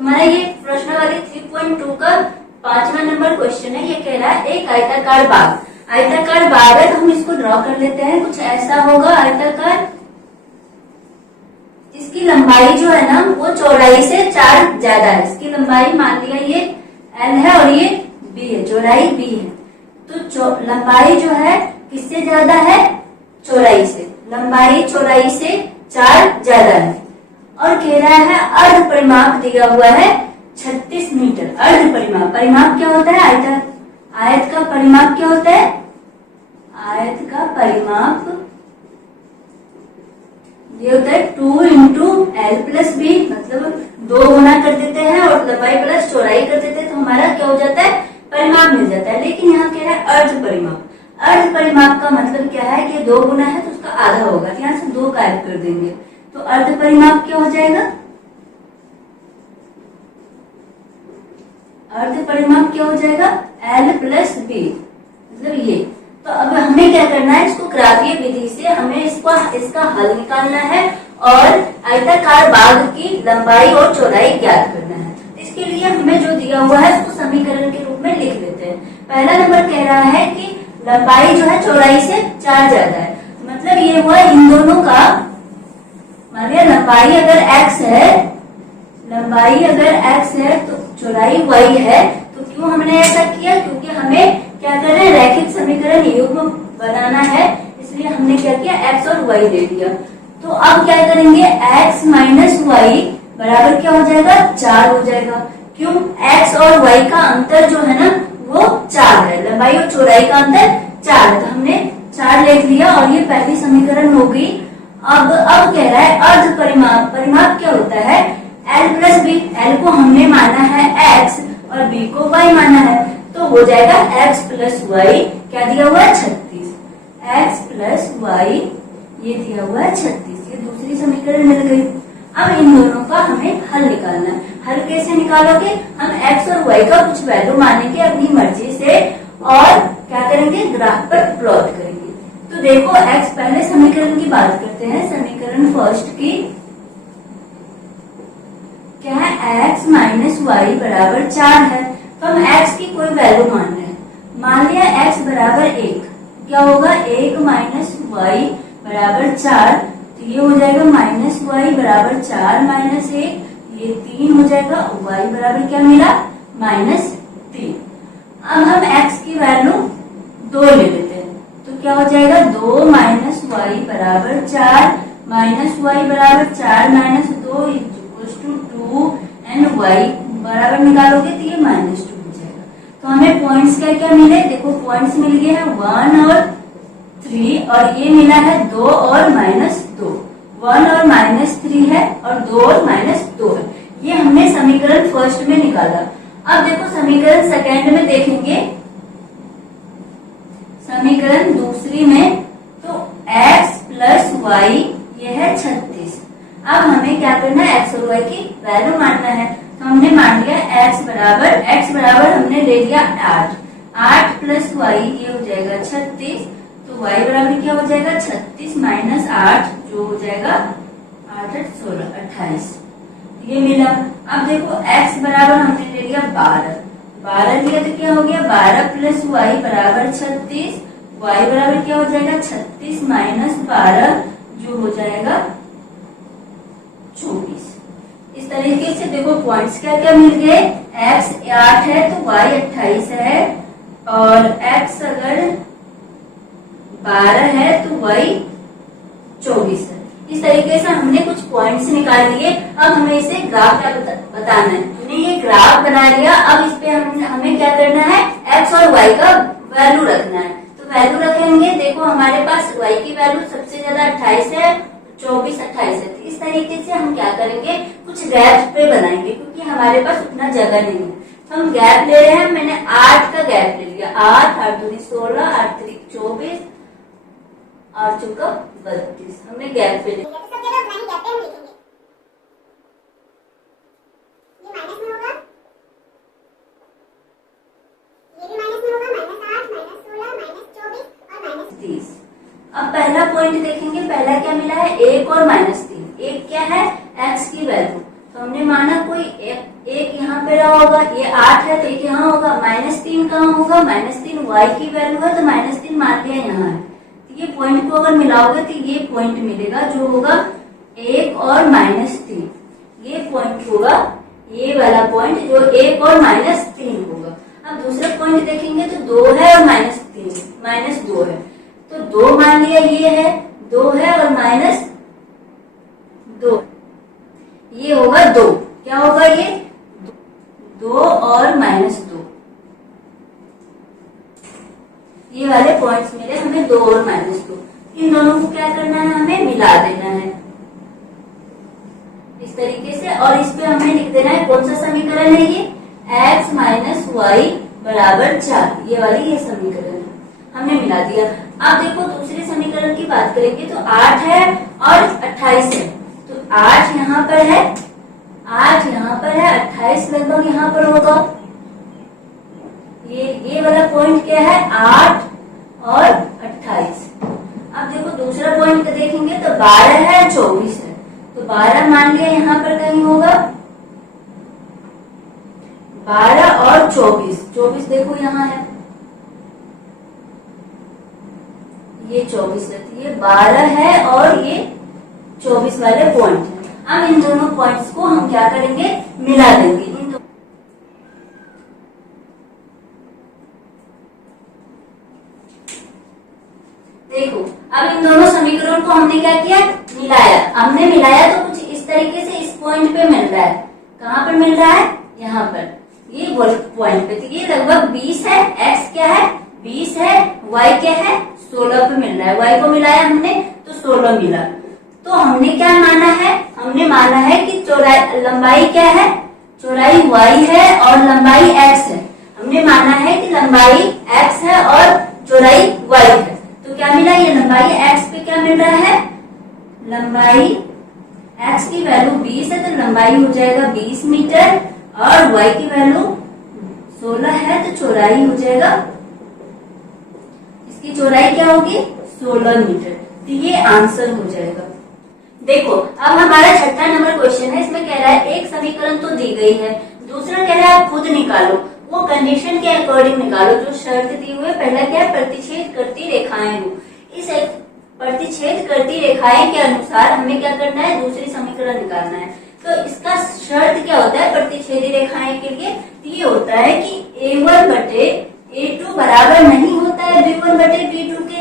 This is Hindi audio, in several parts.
तुम्हारा ये प्रश्नावली 3.2 का 5वां नंबर क्वेश्चन है। ये कह रहा है एक आयताकार बाग, आयताकार बाग है तो हम इसको ड्रॉ कर लेते हैं। कुछ ऐसा होगा आयताकार, इसकी लंबाई जो है ना वो चौड़ाई से 4 ज्यादा है। इसकी लंबाई मान लिया ये L है और ये B है, चौड़ाई B है। तो लंबाई जो है किससे ज्यादा है? चौड़ाई से। लंबाई चौड़ाई से 4 ज्यादा है। और कह रहा है अर्ध परिमाप दिया हुआ है 36 मीटर। अर्ध परिमाप, परिमाप क्या होता है? आयत का परिमाप क्या होता है? आयत का परिमाप ये होता है 2 इंटू एल प्लस बी, मतलब 2 गुना कर देते हैं और लंबाई प्लस चौड़ाई कर देते हैं तो हमारा क्या हो जाता है? परिमाप मिल जाता है। लेकिन यहाँ कह रहा है अर्ध परिमाप। अर्ध परिमाप का मतलब क्या है कि 2 गुना है तो उसका आधा होगा, तो यहाँ से 2 गायब कर देंगे तो अर्ध परिमाप क्या हो जाएगा? अर्ध परिमाप क्या हो जाएगा? एल प्लस बी, मतलब ये। तो अब हमें क्या करना है? इसको ग्राफीय विधि से हमें इसका हल निकालना है और आयताकार बाग की लंबाई और चौड़ाई ज्ञात करना है। इसके लिए हमें जो दिया हुआ है उसको समीकरण के रूप में लिख लेते हैं। पहला नंबर कह रहा है कि लंबाई जो है चौड़ाई से 4 ज्यादा है, मतलब ये हुआ इन दोनों का, मान लिया लंबाई अगर x है, लंबाई अगर x है तो चौड़ाई y है। तो क्यों हमने ऐसा किया? क्योंकि हमें क्या कर रहे हैं? रैखिक समीकरण युग्म बनाना है, इसलिए हमने क्या किया? x और y ले लिया। तो अब क्या करेंगे? x माइनस वाई बराबर क्या हो जाएगा? 4 हो जाएगा। क्यों? x और y का अंतर जो है ना वो 4 है, लंबाई और चौड़ाई का अंतर 4 है, तो हमने 4 लिख लिया और ये पहली समीकरण हो गई। अब कह रहा है अर्ध परिमाप, परिमाप क्या होता है? L plus B. L को हमने माना है x और b को y माना है, तो हो जाएगा x प्लस वाई, क्या दिया हुआ है? 36। x प्लस वाई ये दिया हुआ है 36। ये दूसरी समीकरण मिल गई। अब इन दोनों का हमें हल निकालना है। हल कैसे निकालोगे? हम x और y का कुछ वैल्यू मानेंगे अपनी मर्जी से और क्या करेंगे? ग्राफ पर प्लॉट करेंगे। तो देखो x, पहले समीकरण की बात करते हैं। समीकरण फर्स्ट की क्या है? x माइनस वाई बराबर 4 है, तो हम x की कोई वैल्यू मान रहे हैं। मान लिया x बराबर 1, क्या होगा? 1 माइनस वाई बराबर 4, तो ये हो जाएगा माइनस वाई बराबर 4 माइनस 1, ये 3 हो जाएगा। y बराबर क्या मिला? माइनस 3। अब हम x की वैल्यू 2 ले लेते हैं, तो क्या हो जाएगा? 2 माइनस वाई बराबर 4 माइनस वाई बराबर 4 minus 2 equals to 2 and y बराबर निकालोगे तो ये माइनस 2 हो जाएगा। तो हमें पॉइंट्स क्या क्या मिले? देखो पॉइंट्स मिल गए हैं 1 और 3 और ये मिला है 2 और माइनस 2। 1 और माइनस 3 है और 2 और माइनस 2 है। ये हमने समीकरण फर्स्ट में निकाला। अब देखो समीकरण सेकेंड में देखेंगे, समीकरण दूसरी में तो x प्लस वाई ये है 36। अब हमें क्या करना है? x और y की वैल्यू मानना है। तो हमने मान लिया x बराबर हमने ले लिया 8 प्लस वाई ये हो जाएगा 36, तो y बराबर क्या हो जाएगा? 36 माइनस 8 जो हो जाएगा 8 8 16 28, ये मिला। अब देखो x बराबर हमने ले लिया 12 लिया तो क्या हो गया? 12 प्लस वाई बराबर 36, y बराबर क्या हो जाएगा? 36 माइनस 12 जो हो जाएगा 24। इस तरीके से देखो पॉइंट्स क्या क्या मिल गए? x 8 है तो y 28 है और x अगर 12 है तो y 24 है। इस तरीके से हमने कुछ पॉइंट्स निकाल लिए। अब हमें इसे ग्राफ क्या बताना है। हमने ये ग्राफ बना लिया। अब इस पे हमें क्या करना है? x और y का वैल्यू रखना है। तो वैल्यू रखेंगे। देखो हमारे पास y की वैल्यू सबसे ज्यादा 28 है, 24 28 है। तो इस तरीके से हम क्या करेंगे? कुछ गैप पे बनाएंगे क्योंकि हमारे पास उतना जगह नहीं है। तो हम गैप ले रहे हैं। मैंने 8 का गैप ले लिया। 8 दूनी 16 8 3 24 8 चौका 32 हमने गैप पे लिया। अब पहला पॉइंट देखेंगे। पहला क्या मिला है? 1 और माइनस 3। 1 क्या है? x की वैल्यू, तो हम हमने माना कोई एक यहाँ पे रहा होगा, ये 8 है तो एक यहाँ होगा, -3 कहाँ होगा, -3 y की वैल्यू है तो -3 मान लिया यहाँ है। तो ये पॉइंट को अगर मिलाओगे तो ये पॉइंट मिलेगा जो होगा 1 और -3, ये पॉइंट होगा, ये वाला पॉइंट जो 1 और -3 होगा। अब दूसरा पॉइंट देखेंगे तो 2 है और -2 है, तो 2 मान लिया ये है, 2 है और -2, ये होगा 2, क्या होगा ये 2 और -2, ये वाले पॉइंट्स मिले हमें 2 और -2। इन दोनों को क्या करना है, हमें मिला देना है इस तरीके से, और इस पे हमें लिख देना है कौन सा समीकरण है ये, x - y = 4, ये वाली ये समीकरण है, हमने मिला दिया। अब देखो दूसरे समीकरण की बात करेंगे तो 8 है और 28 है, तो 8 यहाँ पर है, 8 यहाँ पर है, 28 लगभग यहाँ पर होगा। ये वाला पॉइंट क्या है, 8 और 28। अब देखो दूसरा पॉइंट देखेंगे तो 12 है, 24 है, तो 12 मान लिया यहाँ पर कहीं होगा, 12 और 24 देखो यहाँ है, ये 24 है, तो ये 12 है और ये 24 वाले पॉइंट है। अब इन दोनों पॉइंट्स को हम क्या करेंगे, मिला देंगे। देखो अब इन दोनों समीकरणों को हमने क्या किया, मिलाया। हमने मिलाया तो कुछ इस तरीके से इस पॉइंट पे मिल रहा है, कहाँ पर मिल रहा है, यहाँ पर, ये पॉइंट पे। तो ये लगभग 20 है, x क्या है 20 है, y क्या है 16 पे मिल रहा है, y को मिलाया हमने तो 16 मिला। तो हमने क्या माना है, हमने माना है कि लंबाई क्या है, चौड़ाई y है और लंबाई x है। हमने माना है कि लंबाई x है और चौड़ाई y है, तो क्या मिला, ये लंबाई x पे क्या मिल रहा है, लंबाई x की वैल्यू 20 है तो लंबाई हो जाएगा 20 मीटर, और y की वैल्यू 16 है तो चौड़ाई हो जाएगा, इसकी चौड़ाई क्या होगी 16 मीटर। तो ये आंसर हो जाएगा। देखो अब हमारा छठा नंबर क्वेश्चन है, इसमें कह रहा है एक समीकरण तो दी गई है, दूसरा कह रहा है आप खुद निकालो, वो कंडीशन के अकॉर्डिंग निकालो जो शर्त दी हुई है। पहला क्या है, प्रतिच्छेद करती रेखाएं हो, इस प्रतिच्छेद करती रेखाएं के अनुसार हमें क्या करना है, दूसरी समीकरण निकालना है। तो इसका शर्त क्या होता है प्रतिच्छेदी रेखाएं के लिए, ये होता है कि a1 बटे a2 बराबर नहीं होता है b1 बटे b2 के।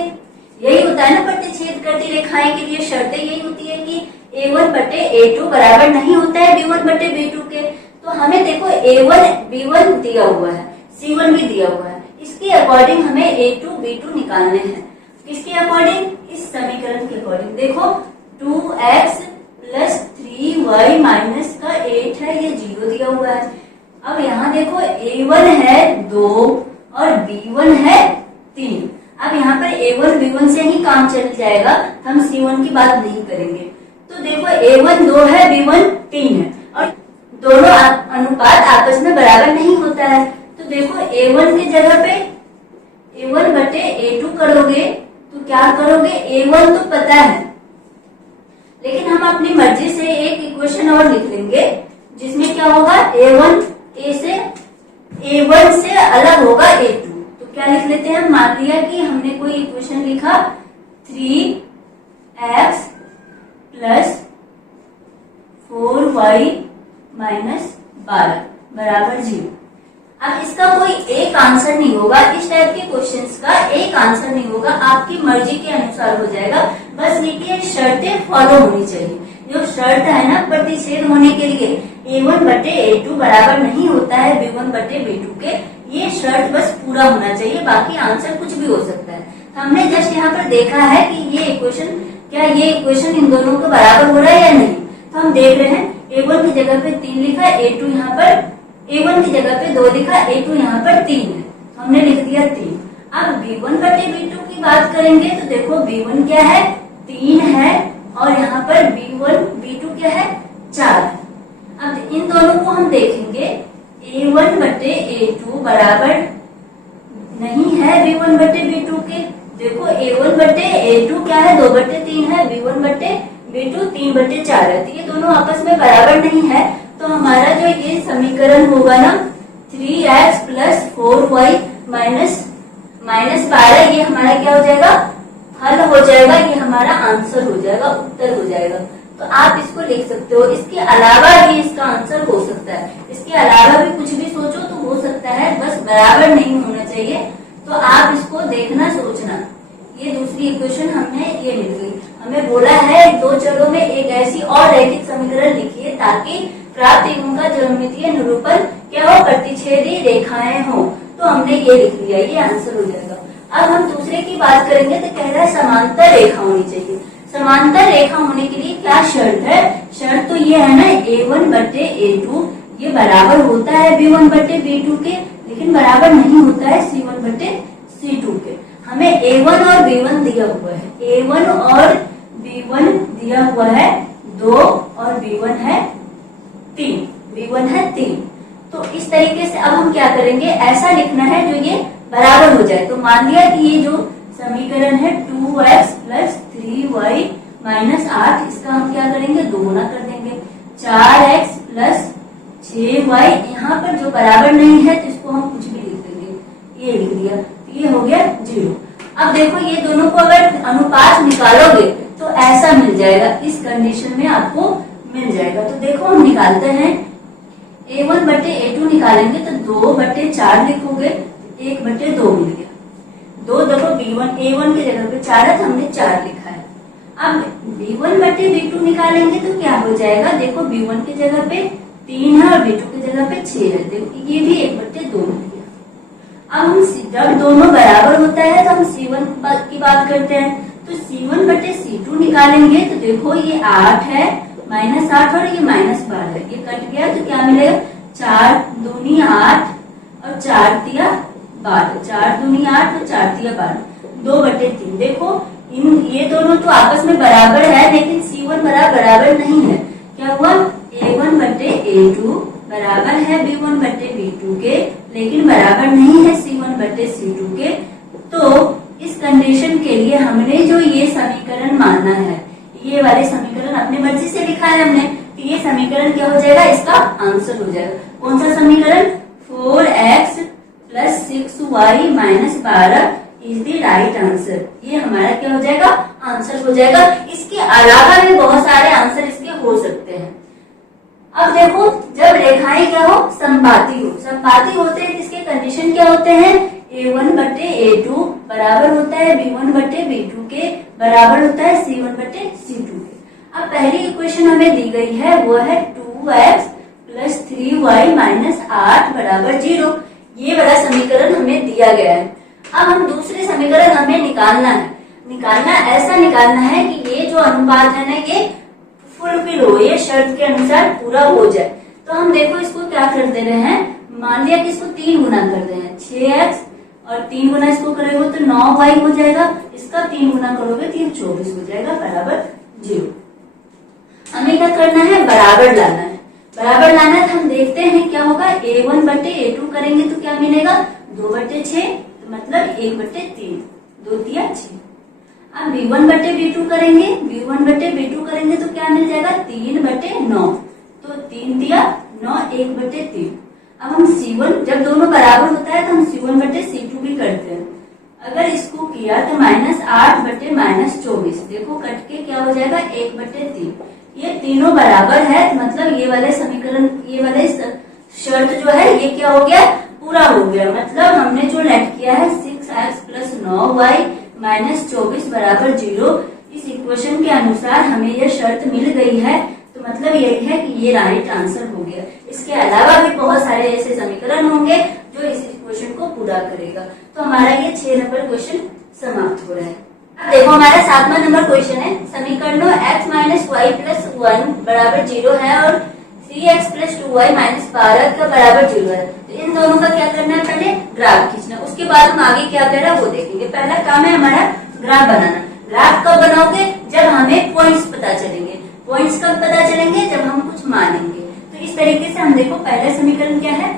यही होता है ना प्रतिच्छेद करती रेखाएं के लिए शर्तें यही होती है कि a1 बटे a2 बराबर नहीं होता है b1 बटे b2 के। तो हमें देखो a1 b1 दिया हुआ है, c1 भी दिया हुआ है, इसके अकॉर्डिंग हमें a2 b2 निकालने हैं। किसके अकॉर्डिंग, इस समीकरण के अकॉर्डिंग। देखो 2x + 3y माइनस का 8 है, ये 0 दिया हुआ है। अब यहाँ देखो a1 है 2 और b1 है 3। अब यहाँ पर a1 b1 से ही काम चल जाएगा, हम c1 की बात नहीं करेंगे। तो देखो a1 2 है, b1 3 है, और दोनों अनुपात आपस में बराबर नहीं होता है। तो देखो a1 की जगह पे a1 बटे a2 करोगे तो क्या करोगे, a1 तो पता है, लेकिन हम अपनी मर्जी से एक इक्वेशन और लिख लेंगे जिसमें क्या होगा, a1 से अलग होगा a2। तो क्या लिख लेते हैं, मान लिया कि हमने कोई इक्वेशन लिखा 3x + 4y - 12 बराबर 0। अब इसका कोई एक आंसर नहीं होगा, इस टाइप के क्वेश्चंस का एक आंसर नहीं होगा, आपकी मर्जी के अनुसार हो जाएगा। बस ये शर्तें फॉलो होनी चाहिए। जो शर्त है ना प्रतिच्छेद होने के लिए a1 बटे a2 बराबर नहीं होता है b1 बटे b2 के, ये शर्त बस पूरा होना चाहिए, बाकी आंसर कुछ भी हो सकता है। तो हमने जस्ट यहाँ पर देखा है कि ये इक्वेशन क्या, ये इक्वेशन इन दोनों के बराबर हो रहा है या नहीं। तो हम देख रहे हैं a1 की जगह पे 3 लिखा है, a2 यहाँ पर a1 की जगह पे 2 लिखा, a2 यहाँ पर 3 है, हमने लिख दिया 3। अब b1 बटे b2 की बात करेंगे तो देखो b1 क्या है 3 है, और यहाँ पर b2 क्या है 4 है। अब इन दोनों को हम देखेंगे, a1 बटे a2 बराबर नहीं है b1 बटे b2 के। देखो a1 बटे a2 क्या है 2/3 है, b1 बटे b2 3/4 है, तो ये दोनों आपस में बराबर नहीं है। तो हमारा जो ये समीकरण होगा ना 3x प्लस 4y माइनस 12, ये हमारा क्या हो जाएगा, हल हो जाएगा, ये हमारा आंसर हो जाएगा, उत्तर हो जाएगा। तो आप इसको लिख सकते हो। इसके अलावा भी इसका आंसर हो सकता है, इसके अलावा भी कुछ भी सोचो तो हो सकता है, बस बराबर नहीं होना चाहिए। तो आप इसको देखना, सोचना। ये दूसरी इक्वेशन हमने ये मिल गई। हमें बोला है दो चरों में एक ऐसी और रैखिक समीकरण लिखिए ताकि प्राप्त एवं का ज्यामितीय निरूपण क्या हो, प्रतिच्छेदी रेखाएं हो। तो हमने ये लिख लिया, ये आंसर हो जाएगा। अब हम दूसरे की बात करेंगे तो कह रहा है समांतर रेखा होनी चाहिए। समांतर रेखा होने के लिए क्या शर्त है? शर्त तो ये है ना, A1 बटे A2 ये बराबर होता है B1 बटे B2 के, लेकिन बराबर नहीं होता है C1 बटे C2 के। हमें A1 और B1 दिया हुआ है, A1 और B1 दिया हुआ है 2 और B1 है 3, B1 है 3। तो इस तरीके से अब हम क्या करेंगे, ऐसा लिखना है जो ये बराबर हो जाए। तो मान लिया कि ये जो समीकरण है 2x प्लस 3y माइनस 8, इसका हम क्या करेंगे, 2 गुना कर देंगे। 4x प्लस 6y, यहाँ पर जो बराबर नहीं है तो इसको हम कुछ भी लिख देंगे, ये लिख दिया, ये हो गया 0। अब देखो ये दोनों को अगर अनुपात निकालोगे तो ऐसा मिल जाएगा, इस कंडीशन में आपको मिल जाएगा। तो देखो हम निकालते हैं, A1 बटे A2 निकालेंगे तो 2 बटे 4 लिखोगे, 1 बटे 2 मिल गया। 2 देखो B1 A1 की जगह पे 4 है तो हमने 4 लिखा है। अब B1 बटे B2 निकालेंगे तो क्या हो जाएगा, देखो B1 की जगह पे 3 है और B2 की जगह पे 6 है, देखो ये भी 1 बटे 2 मिल गया। अब हम जब दोनों बराबर होता है तो हम C1 की बात करते हैं, तो C1 बटे C2 निकालेंगे तो देखो ये 8 है, माइनस 8 और ये माइनस 12 है, ये कट गया तो क्या मिलेगा, 4 दूनी 8 और 4 तिया 12, 4 दूनी 8 और 4 तिया 12, 2 बटे 3। देखो इन ये दोनों तो आपस में बराबर है, लेकिन C1 बराबर नहीं है। क्या हुआ, A1 बटे A2 बराबर है B1 बटे B2 के, लेकिन बराबर नहीं है C1 बटे C2 के। तो इस कंडीशन के लिए हमने जो ये समीकरण मानना है, ये वाले समीकरण अपनी मर्जी से लिखा है हमने, तो ये समीकरण क्या हो जाएगा, इसका आंसर हो जाएगा। कौन सा समीकरण, 4x plus 6y minus 12 is the right answer. ये हमारा क्या हो जाएगा, आंसर हो जाएगा। इसके अलावा भी बहुत सारे आंसर इसके हो सकते हैं। अब देखो जब रेखाएं क्या हो, संपाती हो, संपाती होते हैं किसके, कंडीशन क्या होते हैं, A1 बटे A2 बराबर होता है B1 बटे B2 के, बराबर होता है C1 बटे C2 के। अब पहली इक्वेशन हमें दी गई है वो है 2x प्लस 3y माइनस 8 बराबर 0। ये वाला समीकरण हमें दिया गया है। अब हम दूसरे समीकरण हमें निकालना है, ऐसा निकालना है कि ये जो अनुपात है ना ये फुलफिल हो, ये शर्त के अनुसार पूरा हो जाए। तो हम देखो इसको क्या कर दे रहे हैं, मान लिया कि इसको 3 गुना कर रहे हैं, 6x और 3 गुना इसको करोगे तो 9y हो जाएगा, इसका 3 गुना करोगे 3 24 हो जाएगा बराबर 0। हमें क्या करना है, बराबर लाना है, बराबर लाना है। तो हम देखते हैं क्या होगा, A1 बटे A2 करेंगे तो क्या मिलेगा, 2 बटे 6 मतलब 1 बटे 3, 2 तिया 6। अब B1 बटे B2 करेंगे, B1 बटे B2 करेंगे तो क्या मिल जाएगा, 3 बटे 9, तो 3 तिया 9, 1 बटे 3। अब हम C1 जब दोनों बराबर होता है तो हम C1 बटे C2 भी करते हैं। अगर इसको किया तो माइनस 8 बटे माइनस 24, देखो कट के क्या हो जाएगा, 1 बटे 3। ये तीनों बराबर है, मतलब ये वाले समीकरण, ये वाले शर्त जो है ये क्या हो गया, पूरा हो गया। मतलब हमने जो लेट किया है 6x प्लस 9y माइनस 24 बराबर 0, इस इक्वेशन के अनुसार हमें यह शर्त मिल गई है। तो मतलब यही है कि ये राइट आंसर हो गया। इसके अलावा भी बहुत सारे ऐसे समीकरण होंगे जो इस इक्वेशन को पूरा करेगा। तो हमारा ये 6 नंबर क्वेश्चन समाप्त हो रहा है। अब देखो हमारा 7वां नंबर क्वेश्चन है, समीकरणों x माइनस वाई प्लस 1 बराबर 0 है और 3x प्लस 2y माइनस 12 का बराबर 0 है। तो इन दोनों का क्या करना है, पहले ग्राफ खींचना, उसके बाद हम आगे क्या कर रहा है वो देखेंगे। पहला काम है हमारा ग्राफ बनाना। ग्राफ कब बनाओगे, जब हमें पॉइंट्स पता चलेंगे। पॉइंट्स कब पता चलेंगे, जब हम कुछ मानेंगे। तो इस तरीके से हम देखो पहला समीकरण क्या है,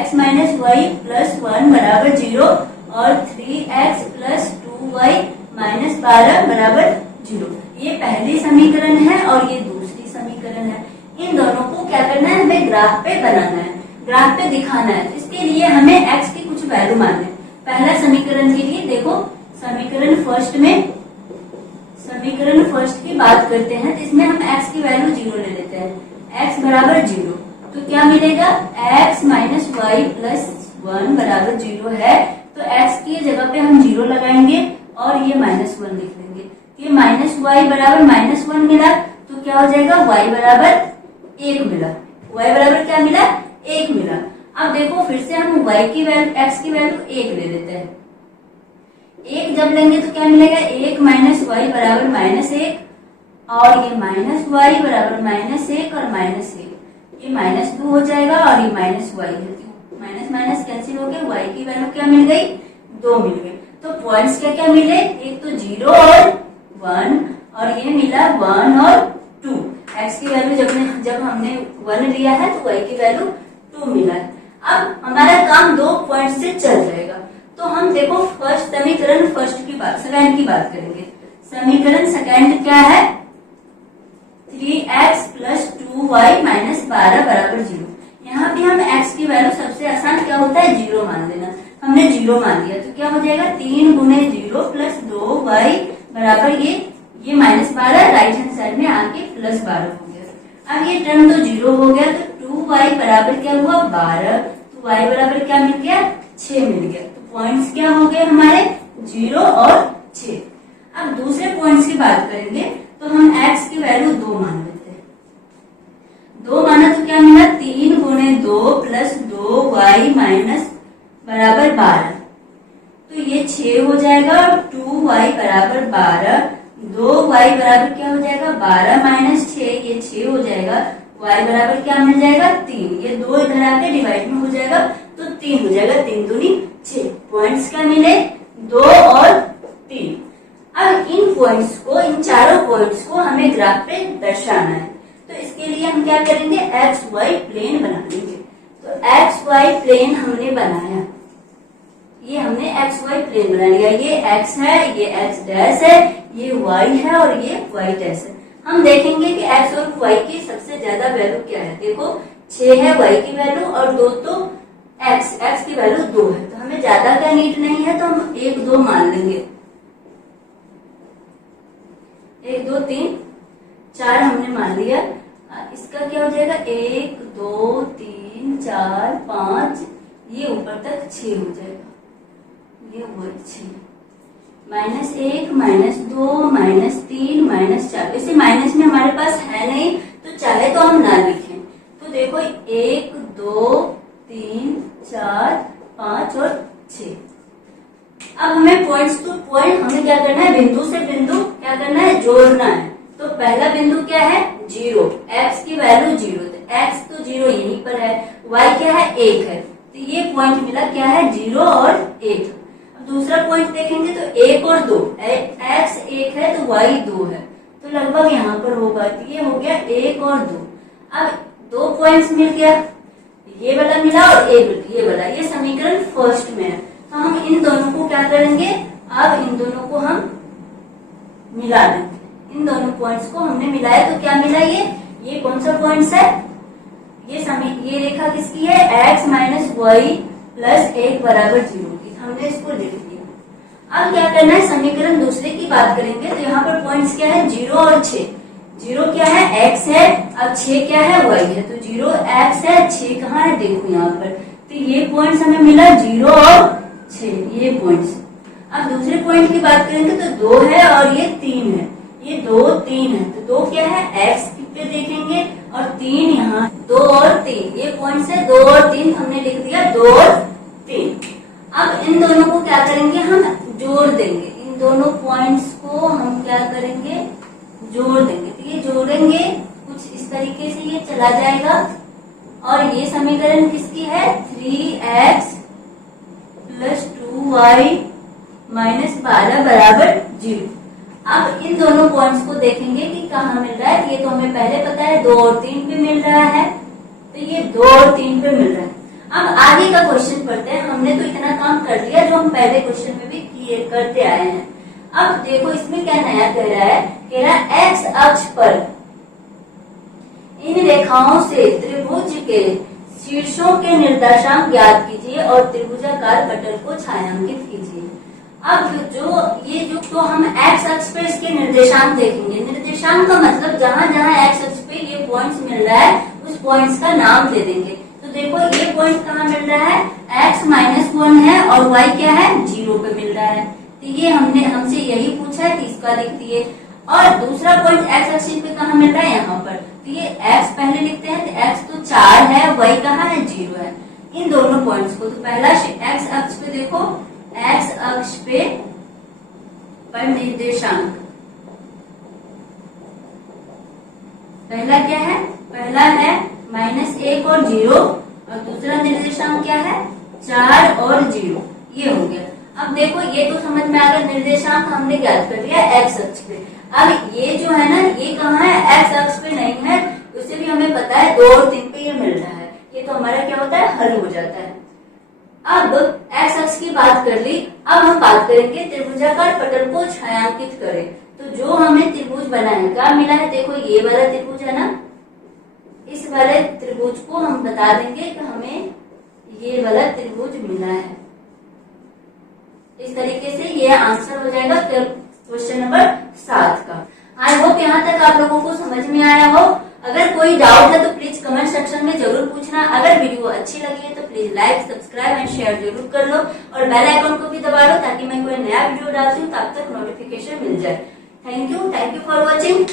x माइनस वाई प्लस 1 बराबर 0 और 3x प्लस 2y माइनस 12 बराबर 0। ये पहली समीकरण है और ये दूसरी समीकरण है। इन दोनों को क्या करना है, हमें ग्राफ पे बनाना है, ग्राफ पे दिखाना है। इसके लिए हमें x की कुछ वैल्यू मानना है। पहला समीकरण के लिए देखो, समीकरण फर्स्ट की बात करते हैं तो इसमें हम x की वैल्यू 0 ले लेते हैं। x बराबर 0 तो क्या मिलेगा, x माइनस वाई प्लस 1 बराबर 0 है। तो x की जगह पे हम 0 लगाएंगे और ये -1 लिख लेंगे। ये माइनस वाई बराबर -1 मिला तो क्या हो जाएगा, y बराबर 1 मिला। y बराबर क्या मिला, 1 मिला। अब देखो फिर से हम y की वैल्यू, x की वैल्यू 1 ले लेते हैं। 1 जब लेंगे तो क्या मिलेगा, 1 माइनस वाई बराबर -1 और ये माइनस वाई बराबर -1 और -1, ये -2 हो जाएगा और ये माइनस वाई है, माइनस माइनस कैंसिल हो गया। y की वैल्यू क्या मिल गई, 2 मिल गई। तो पॉइंट्स क्या क्या मिले, एक तो 0 और 1 और ये मिला 1 और 2। x की वैल्यू जब हमने 1 लिया है तो y की वैल्यू 2 मिला है। अब हमारा काम 2 पॉइंट से चल जाएगा। तो हम देखो समीकरण सेकंड की बात करेंगे। समीकरण सेकंड क्या है, 3x प्लस 2y माइनस 12 बराबर 0। यहाँ भी हम x की वैल्यू सबसे आसान क्या होता है, 0 मान लेना। हमने 0 मान लिया तो क्या हो जाएगा, 3 गुने 0 प्लस 2y बराबर ये -12 राइट हैंड साइड में आके +12 हो गया। अब ये टर्म तो 0 हो गया तो 2y बराबर क्या हुआ, 12। तो y बराबर क्या मिल गया, 6 मिल गया। तो पॉइंट्स क्या हो गए हमारे, 0 और 6। अब दूसरे पॉइंट्स की बात करेंगे तो हम x की वैल्यू 2 मान लेते हैं। 2 माना तो क्या मिला, 3 गुने 2 प्लस 2y माइनस बराबर 12। तो ये 6 हो जाएगा और 2y बराबर 12। 2y बराबर क्या हो जाएगा, 12 माइनस 6, ये 6 हो जाएगा। y बराबर क्या मिल जाएगा, 3। ये 2 इधर आके डिवाइड में हो जाएगा तो 3 हो जाएगा, 3 दूनी 6। पॉइंट्स क्या मिले, 2 और 3। अब इन पॉइंट्स को, इन चारों पॉइंट्स को हमें ग्राफ पे दर्शाना है। तो इसके लिए हम क्या करेंगे, एक्स वाई प्लेन बना लेंगे। तो एक्स वाई प्लेन हमने बनाया, ये हमने एक्स वाई प्लेन बना लिया। ये एक्स है, ये एक्स डैश है, ये वाई है और ये वाई डैश है। हम देखेंगे कि एक्स और वाई की सबसे ज्यादा वैल्यू क्या है। देखो 6 है वाई की वैल्यू और 2 तो एक्स की वैल्यू 2 है। तो हमें ज्यादा का नीड नहीं है तो हम 1 2 मान लेंगे। 1 2 3 4 हमने मान लिया। इसका क्या हो जाएगा, 1 2 3 4 5, ये ऊपर तक 6 हो जाएगा। ये हुआ 6, -1 -2 -3 -4। इसे माइनस में हमारे पास है नहीं तो चाहे तो हम ना लिखें। तो देखो 1 2 3 4 5 और 6। अब हमें पॉइंट्स टू पॉइंट हमें क्या करना है, बिंदु से बिंदु क्या करना है, जोड़ना है। तो पहला बिंदु क्या है, 0, x की वैल्यू 0, तो x तो 0 यहीं पर है, y क्या है, 1 है। तो ये पॉइंट मिला क्या है, 0 और 1। अब दूसरा पॉइंट देखेंगे तो 1 और 2, x 1 है तो y 2 है, तो लगभग यहाँ पर होगा। तो ये हो गया 1 और 2। अब 2 पॉइंट्स मिल गया, ये वाला मिला और ये वाला, ये समीकरण फर्स्ट में है। तो हम इन दोनों को क्या करेंगे, अब इन दोनों को हम मिला देंगे। इन दोनों पॉइंट्स को हमने मिलाया तो क्या मिला, ये कौन सा पॉइंट्स है, ये रेखा किसकी है, x माइनस वाई प्लस 1 बराबर 0 की। हमने इसको लिख दिया। अब क्या करना है, समीकरण दूसरे की बात करेंगे तो यहाँ पर पॉइंट्स क्या है, 0 और 6। 0 क्या है, x है, अब 6 क्या है, y है। तो 0 x है, 6 कहाँ है, देखो यहाँ पर। तो ये पॉइंट्स हमें मिला 0 और 6, ये पॉइंट्स। अब दूसरे पॉइंट की बात करेंगे तो 2 है और ये 3 है, ये 2 3 है। तो 2 क्या है, x पे देखेंगे और 3 यहाँ, 2 और 3, ये पॉइंट्स है 2 और 3, हमने लिख दिया 2 और 3। अब इन दोनों को क्या करेंगे, हम जोड़ देंगे। इन दोनों पॉइंट्स को हम क्या करेंगे, जोड़ देंगे। तो ये जोड़ेंगे कुछ इस तरीके से, ये चला जाएगा और ये समीकरण किसकी है, 3x प्लस 2y माइनस 12 बराबर 0। अब इन दोनों पॉइंट्स को देखेंगे कि कहाँ मिल रहा है। ये तो हमें पहले पता है 2 और 3 पे मिल रहा है, तो ये 2 और 3 पे मिल रहा है। अब आगे का क्वेश्चन पढ़ते हैं। हमने तो इतना काम कर लिया जो हम पहले क्वेश्चन में भी किए करते आए हैं। अब देखो इसमें क्या नया कह रहा है, कह रहा है x अक्ष पर इन रेखाओं से त्रिभुज के शीर्षों के निर्देशांक ज्ञात कीजिए और त्रिभुजाकार पटल को छायांकित कीजिए। अब जो हम एक्स अक्ष पे इसके निर्देशांक देखेंगे। निर्देशांक का मतलब जहां जहां एक्स अक्ष पे ये पॉइंट्स मिल रहा है उस पॉइंट्स का नाम दे देंगे। तो देखो ये पॉइंट कहाँ मिल रहा है, x-1 है और y क्या है 0 पे मिल रहा है। तो ये हमसे यही पूछा है, तो इसका लिख दिए। और दूसरा पॉइंट एक्स अक्ष पे कहाँ मिल रहा है, यहाँ पर। तो ये x पहले लिखते हैं, तो x तो 4 है, y कहाँ है 0 है। इन दोनों पॉइंट्स को तो पहला एक्स अक्ष पे देखो, एक्स अक्ष पे पर निर्देशांक पहला क्या है, पहला है -1 और 0 और दूसरा निर्देशांक क्या है 4 और 0। ये हो गया। अब देखो ये तो समझ में आ गया, निर्देशांक हमने ज्ञात कर लिया एक्स अक्ष पे। अब ये जो है ना, ये कहाँ है, एक्स अक्ष पे नहीं है, उससे भी हमें पता है 2 और 3 पे ये मिल रहा है। ये तो हमारा क्या होता है, हल हो जाता है। अब एक्स अक्ष की बात कर ली, अब हम बात करेंगे त्रिभुजाकार पटल को छायांकित करें। तो जो हमें त्रिभुज बना है, क्या मिला है, देखो ये वाला त्रिभुज है ना, इस वाले त्रिभुज को हम बता देंगे कि हमें ये वाला त्रिभुज मिला है। इस तरीके से ये आंसर हो जाएगा क्वेश्चन नंबर 7 का। आई होप यहाँ तक आप लोगों को समझ में आया हो। अगर कोई डाउट है तो प्लीज कमेंट सेक्शन में जरूर पूछना। अगर वीडियो अच्छी लगी है तो please like, subscribe and share जरूर कर लो और बेल आइकन को भी दबा लो ताकि मैं कोई नया वीडियो डालती हूँ तो आप तक नोटिफिकेशन मिल जाए। Thank you for watching.